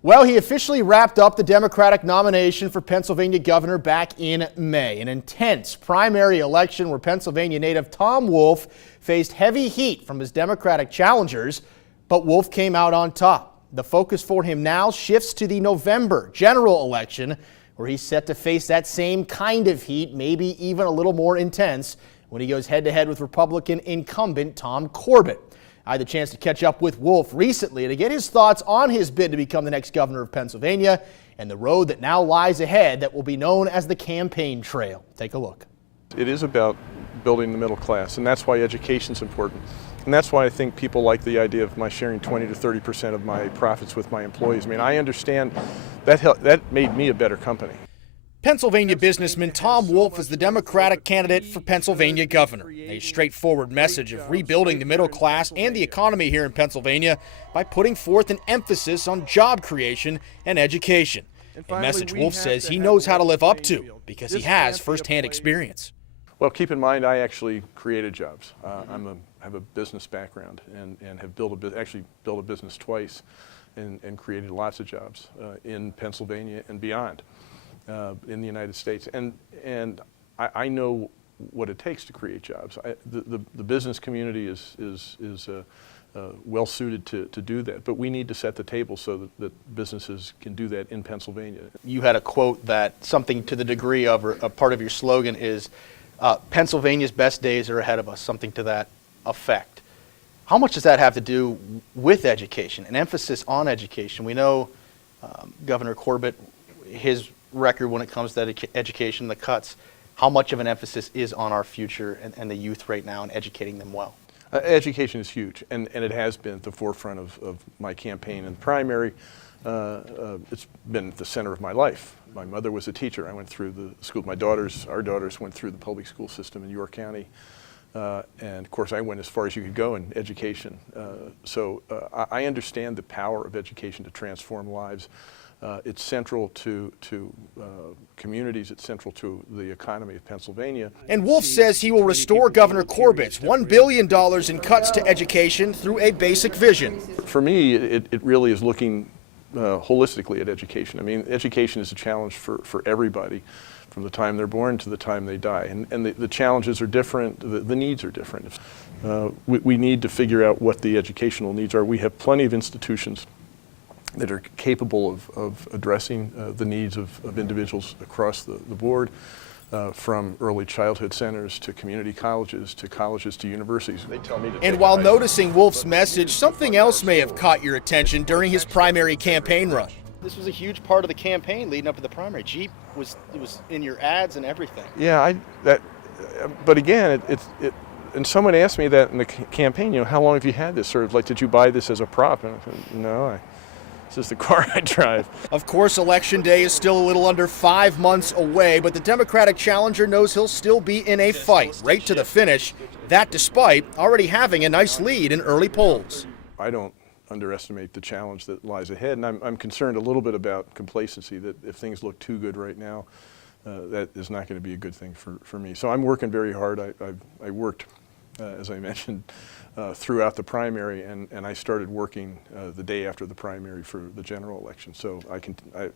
Well, he officially wrapped up the Democratic nomination for Pennsylvania governor back in May. An intense primary election where Pennsylvania native Tom Wolf faced heavy heat from his Democratic challengers, but Wolf came out on top. The focus for him now shifts to the November general election, where he's set to face that same kind of heat, maybe even a little more intense, when he goes head-to-head with Republican incumbent Tom Corbett. I had the chance to catch up with Wolf recently to get his thoughts on his bid to become the next governor of Pennsylvania and the road that now lies ahead that will be known as the campaign trail. Take a look. It is about building the middle class, and that's why education is important. And that's why I think people like the idea of my sharing 20 to 30% of my profits with my employees. I mean, I understand that made me a better company. Pennsylvania businessman Tom Wolf is the Democratic candidate for Pennsylvania governor. A straightforward message of rebuilding the middle class and the economy here in Pennsylvania by putting forth an emphasis on job creation and education. A message Wolf says he knows how to live up to because he has firsthand experience. Well, keep in mind, I actually created jobs. I have a business background and have actually built a business twice and created lots of jobs in Pennsylvania and beyond. In the United States, and I know what it takes to create jobs. The business community is well suited to do that, but we need to set the table so that businesses can do that in Pennsylvania. You had a quote that something to the degree of, or a part of your slogan is, Pennsylvania's best days are ahead of us, something to that effect. How much does that have to do with education, an emphasis on education? We know Governor Corbett, his record when it comes to education, the cuts, how much of an emphasis is on our future and the youth right now and educating them well? Education is huge, and it has been at the forefront of my campaign and primary. It's been at the center of my life. My mother was a teacher. I went through the school. Our daughters went through the public school system in York County. And of course I went as far as you could go in education. So I understand the power of education to transform lives. It's central to communities. It's central to the economy of Pennsylvania. And Wolf says he will restore Governor Corbett's $1 billion in cuts to education through a basic vision. For me, it really is looking holistically at education. I mean, education is a challenge for everybody from the time they're born to the time they die. And the challenges are different, the needs are different. We need to figure out what the educational needs are. We have plenty of institutions that are capable of addressing the needs of individuals across the board, from early childhood centers to community colleges to universities. They tell me to. And while noticing Wolf's message, something else may have caught your attention during his primary campaign run. This was a huge part of the campaign leading up to the primary. Jeep was in your ads and everything. Yeah, but again, and someone asked me that in the campaign, you know, how long have you had this? Sort of like, did you buy this as a prop? And I said, no, this is the car I drive. Of course, Election Day is still a little under 5 months away, but the Democratic challenger knows he'll still be in a fight right to the finish, that despite already having a nice lead in early polls. I don't underestimate the challenge that lies ahead, and I'm concerned a little bit about complacency, that if things look too good right now, that is not going to be a good thing for me. So I'm working very hard. I worked, as I mentioned, throughout the primary, and I started working the day after the primary for the general election. So I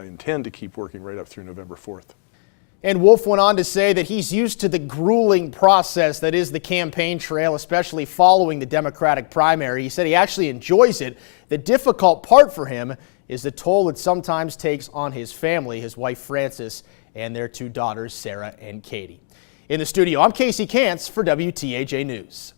intend to keep working right up through November 4th. And Wolf went on to say that he's used to the grueling process that is the campaign trail, especially following the Democratic primary. He said he actually enjoys it. The difficult part for him is the toll it sometimes takes on his family, his wife Frances, and their 2 daughters, Sarah and Katie. In the studio, I'm Casey Kantz for WTAJ News.